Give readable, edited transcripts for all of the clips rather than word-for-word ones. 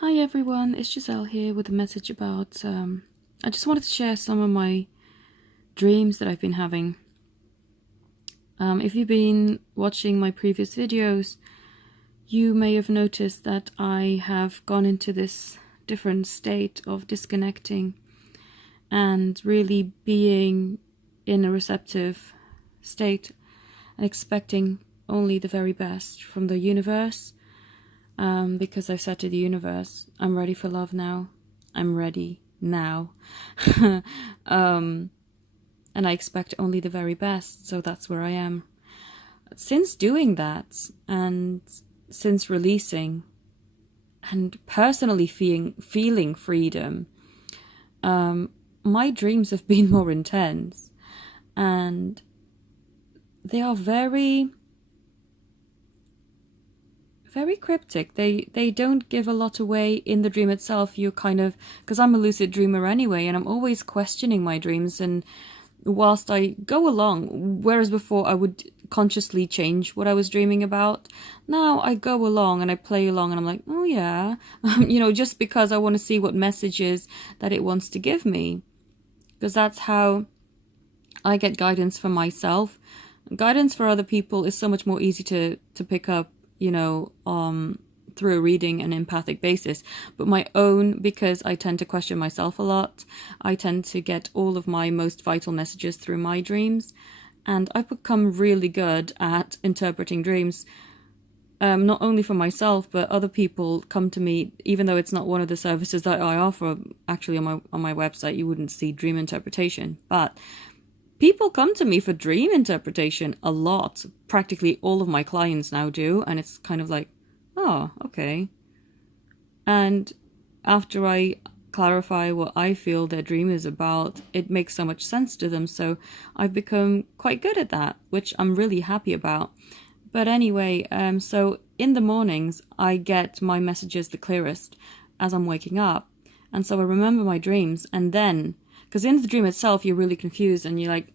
Hi everyone, it's Giselle here with a message about, I just wanted to share some of my dreams that I've been having. If you've been watching my previous videos, you may have noticed that I have gone into this different state of disconnecting and really being in a receptive state and expecting only the very best from the universe. Because I've said to the universe, I'm ready for love now. I'm ready now. And I expect only the very best, so that's where I am. Since doing that, and since releasing, and personally feeling freedom, my dreams have been more intense. And they are very cryptic. They don't give a lot away in the dream itself. You kind of, because I'm a lucid dreamer anyway, and I'm always questioning my dreams, and whilst I go along, whereas before I would consciously change what I was dreaming about, now I go along and I play along and I'm like, oh yeah, just because I want to see what messages that it wants to give me, because that's how I get guidance for myself. Guidance for other people is so much more easy to pick up, through a reading and empathic basis. But my own, because I tend to question myself a lot, I tend to get all of my most vital messages through my dreams. And I've become really good at interpreting dreams, not only for myself, but other people come to me, even though it's not one of the services that I offer. Actually, on my website, you wouldn't see dream interpretation, but people come to me for dream interpretation a lot. Practically all of my clients now do, and it's kind of like, oh, okay. And after I clarify what I feel their dream is about, it makes so much sense to them. So I've become quite good at that, which I'm really happy about. But anyway, so in the mornings, I get my messages the clearest as I'm waking up. And so I remember my dreams, and then, because in the dream itself, you're really confused and you're like,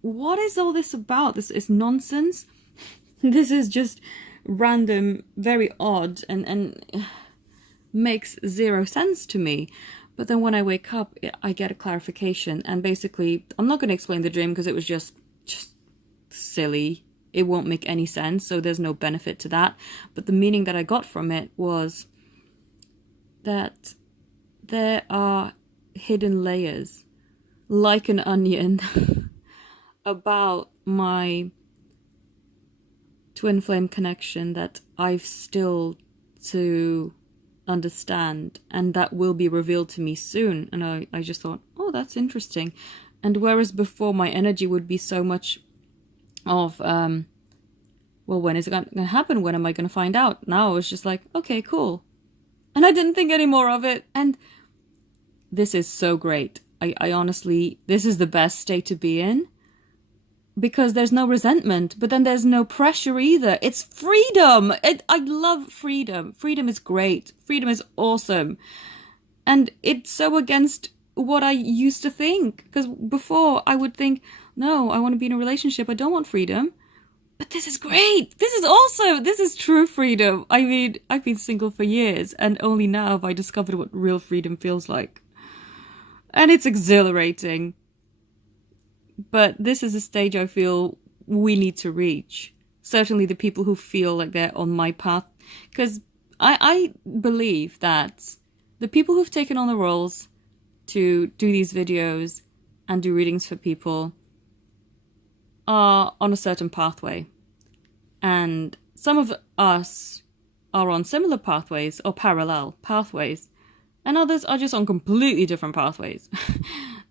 what is all this about? This is nonsense. This is just random, very odd, and makes zero sense to me. But then when I wake up, I get a clarification. And basically, I'm not going to explain the dream because it was just silly. It won't make any sense, so there's no benefit to that. But the meaning that I got from it was that there are hidden layers, like an onion, about my twin flame connection that I've still to understand, and that will be revealed to me soon. And I just thought, oh, that's interesting. And whereas before my energy would be so much of, well, when is it going to happen? When am I going to find out? Now I was just like, okay, cool. And I didn't think any more of it. And this is so great. I honestly, this is the best state to be in, because there's no resentment, but then there's no pressure either. It's freedom. I love freedom. Freedom is great. Freedom is awesome. And it's so against what I used to think, because before I would think, no, I want to be in a relationship. I don't want freedom. But this is great. This is awesome. This is true freedom. I mean, I've been single for years, and only now have I discovered what real freedom feels like. And it's exhilarating. But this is a stage I feel we need to reach. Certainly the people who feel like they're on my path. Because I believe that the people who've taken on the roles to do these videos and do readings for people are on a certain pathway. And some of us are on similar pathways or parallel pathways. And others are just on completely different pathways.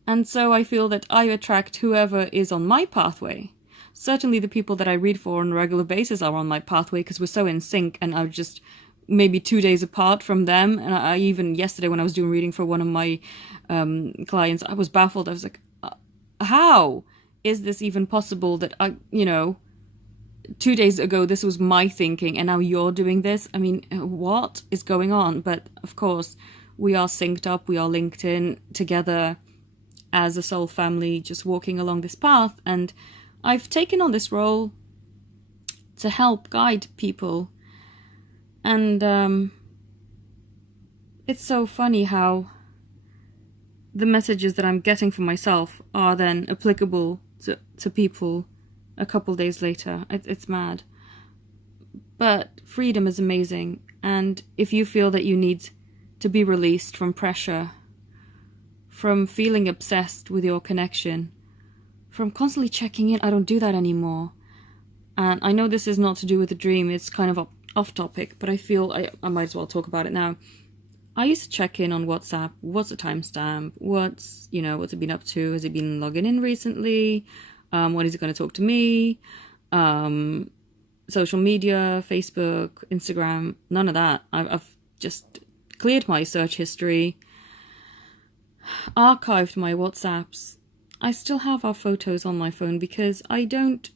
And so I feel that I attract whoever is on my pathway. Certainly the people that I read for on a regular basis are on my pathway, because we're so in sync, and I'm just maybe 2 days apart from them. And I even yesterday when I was doing reading for one of my clients, I was baffled. I was like, how is this even possible that 2 days ago this was my thinking and now you're doing this? I mean, what is going on? But of course, we are synced up, we are linked in together as a soul family, just walking along this path. And I've taken on this role to help guide people. And it's so funny how the messages that I'm getting for myself are then applicable to people a couple days later. It's mad. But freedom is amazing, and if you feel that you need to be released from pressure, from feeling obsessed with your connection, from constantly checking in, I don't do that anymore. And I know this is not to do with the dream, it's kind of off topic, but I feel I might as well talk about it now. I used to check in on WhatsApp. What's the timestamp? What's it been up to? Has it been logging in recently? When is it going to talk to me? Social media, Facebook, Instagram, none of that. I've just cleared my search history, archived my WhatsApps. I still have our photos on my phone because I don't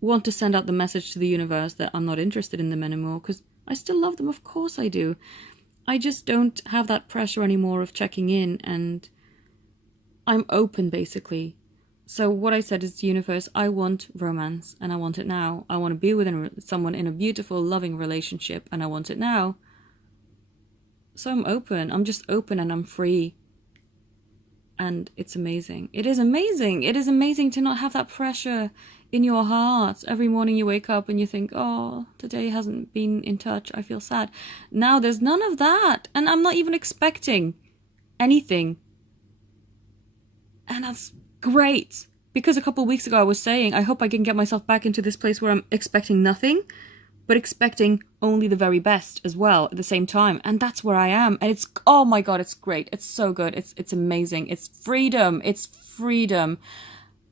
want to send out the message to the universe that I'm not interested in them anymore, because I still love them, of course I do. I just don't have that pressure anymore of checking in, and I'm open, basically. So what I said is to the universe, I want romance, and I want it now. I want to be with someone in a beautiful, loving relationship, and I want it now. So I'm open. I'm just open and I'm free. And it's amazing. It is amazing. It is amazing to not have that pressure in your heart. Every morning you wake up and you think, oh, today hasn't been in touch. I feel sad. Now there's none of that. And I'm not even expecting anything. And that's great. Because a couple of weeks ago I was saying, I hope I can get myself back into this place where I'm expecting nothing, but expecting only the very best as well at the same time. And that's where I am. And it's, oh my God, it's great. It's so good. It's amazing. It's freedom. It's freedom.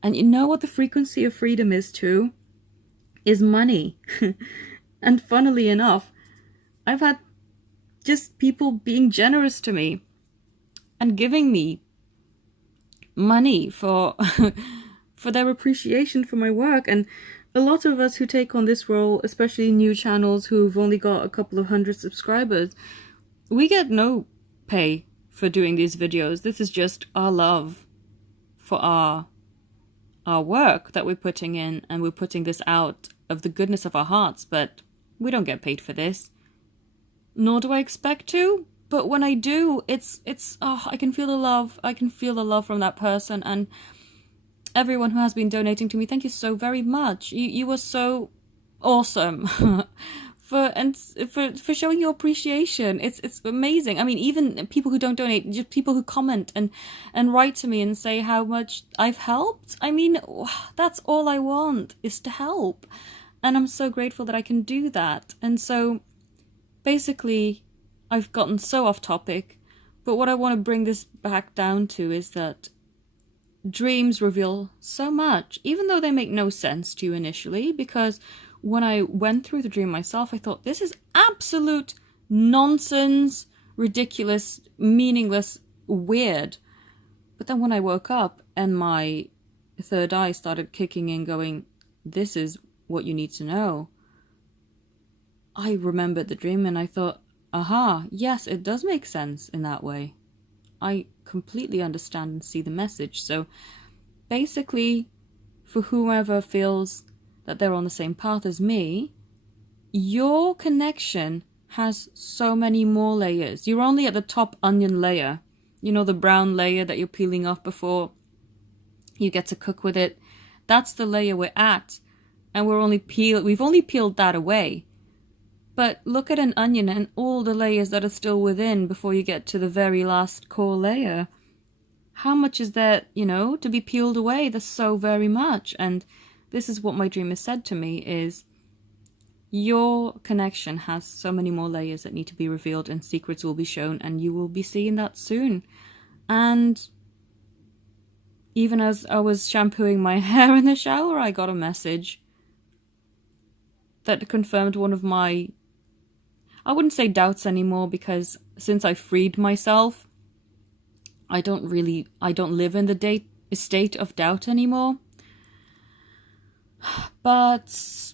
And you know what the frequency of freedom is too? Is money. And funnily enough, I've had just people being generous to me and giving me money for for their appreciation for my work. And a lot of us who take on this role, especially new channels who've only got a couple of hundred subscribers, we get no pay for doing these videos. This is just our love for our work that we're putting in, and we're putting this out of the goodness of our hearts, but we don't get paid for this. Nor do I expect to, but when I do, it's I can feel the love. I can feel the love from that person, and everyone who has been donating to me, thank you so very much. You were so awesome for showing your appreciation. It's amazing. I mean, even people who don't donate, just people who comment and write to me and say how much I've helped. I mean, that's all I want, is to help. And I'm so grateful that I can do that. And so basically, I've gotten so off topic, but what I want to bring this back down to is that dreams reveal so much, even though they make no sense to you initially, because when I went through the dream myself, I thought, this is absolute nonsense, ridiculous, meaningless, weird. But then when I woke up and my third eye started kicking in going, this is what you need to know, I remembered the dream and I thought, aha, yes, it does make sense in that way. I completely understand and see the message. So basically, for whoever feels that they're on the same path as me, your connection has so many more layers. You're only at the top onion layer. You know, the brown layer that you're peeling off before you get to cook with it. That's the layer we're at. And we've only peeled that away. But look at an onion and all the layers that are still within before you get to the very last core layer. How much is there, to be peeled away? There's so very much. And this is what my dream has said to me is, your connection has so many more layers that need to be revealed, and secrets will be shown, and you will be seeing that soon. And even as I was shampooing my hair in the shower, I got a message that confirmed one of my, I wouldn't say doubts anymore, because since I freed myself, I don't live in the state of doubt anymore. But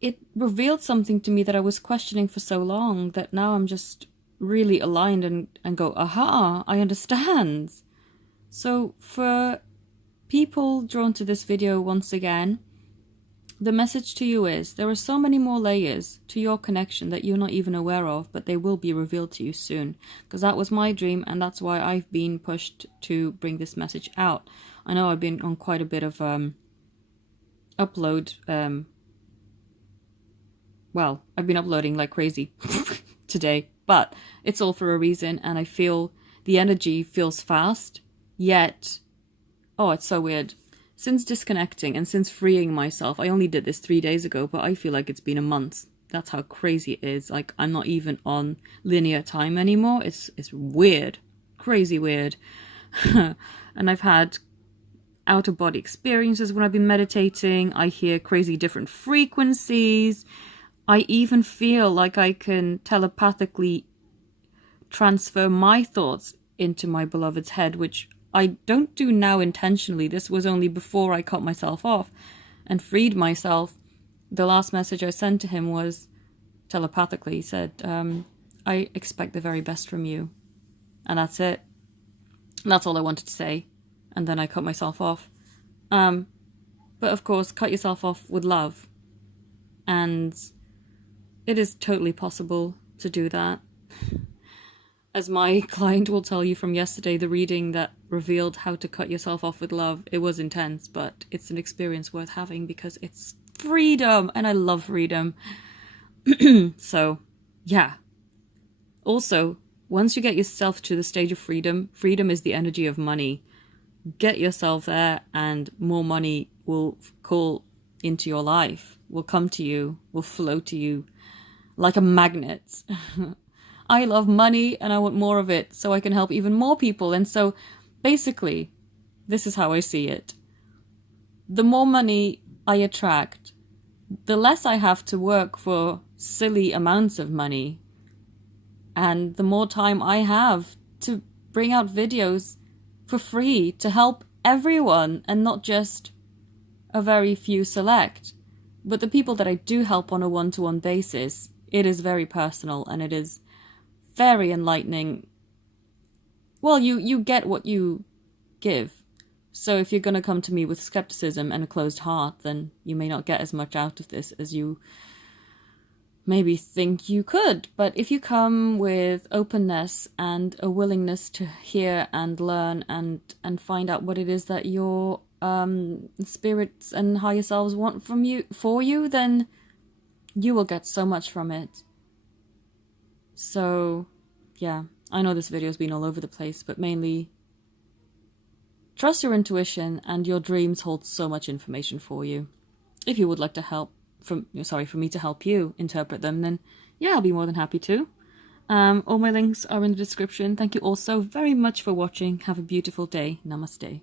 it revealed something to me that I was questioning for so long, that now I'm just really aligned and go, aha, I understand. So for people drawn to this video once again, The message to you is there are so many more layers to your connection that you're not even aware of, but they will be revealed to you soon. Because that was my dream, and that's why I've been pushed to bring this message out. I know I've been on quite a bit of upload. Well, I've been uploading like crazy today, but it's all for a reason, and I feel the energy feels fast, yet, oh, it's so weird. Since disconnecting and since freeing myself, I only did this 3 days ago, but I feel like it's been a month. That's how crazy it is. Like, I'm not even on linear time anymore. It's weird. Crazy weird. And I've had out-of-body experiences when I've been meditating. I hear crazy different frequencies. I even feel like I can telepathically transfer my thoughts into my beloved's head, which I don't do now intentionally. This was only before I cut myself off and freed myself. The last message I sent to him was telepathically. He said, I expect the very best from you. And that's it. That's all I wanted to say. And then I cut myself off. But of course, cut yourself off with love. And it is totally possible to do that. As my client will tell you from yesterday, the reading that revealed how to cut yourself off with love, it was intense, but it's an experience worth having because it's freedom, and I love freedom. So, yeah. Also, once you get yourself to the stage of freedom, freedom is the energy of money. Get yourself there, and more money will call into your life, will come to you, will flow to you like a magnet. I love money and I want more of it so I can help even more people. And so basically, this is how I see it. The more money I attract, the less I have to work for silly amounts of money. And the more time I have to bring out videos for free to help everyone and not just a very few select. But the people that I do help on a one-to-one basis, it is very personal and it is very enlightening. Well, you get what you give. So if you're going to come to me with skepticism and a closed heart, then you may not get as much out of this as you maybe think you could. But if you come with openness and a willingness to hear and learn and find out what it is that your spirits and higher selves want from you, for you, then you will get so much from it. So, yeah, I know this video's been all over the place, but mainly trust your intuition, and your dreams hold so much information for you. If you would like to for me to help you interpret them, then yeah, I'll be more than happy to. All my links are in the description. Thank you all so very much for watching. Have a beautiful day. Namaste.